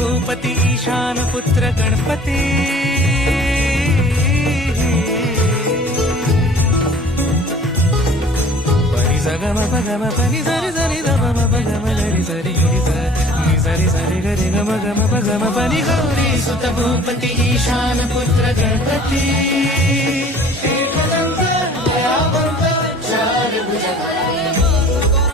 भूपती ईशान पुत्र गणपती परी सगम पगम पनी सरी सरी दम पगम गरी सरी गिरी सरी सरी गरी गम गम पगम पनी गौरी सुत भूपती ईशान पुत्र गणपती एकदंत दयावंत चार भुजग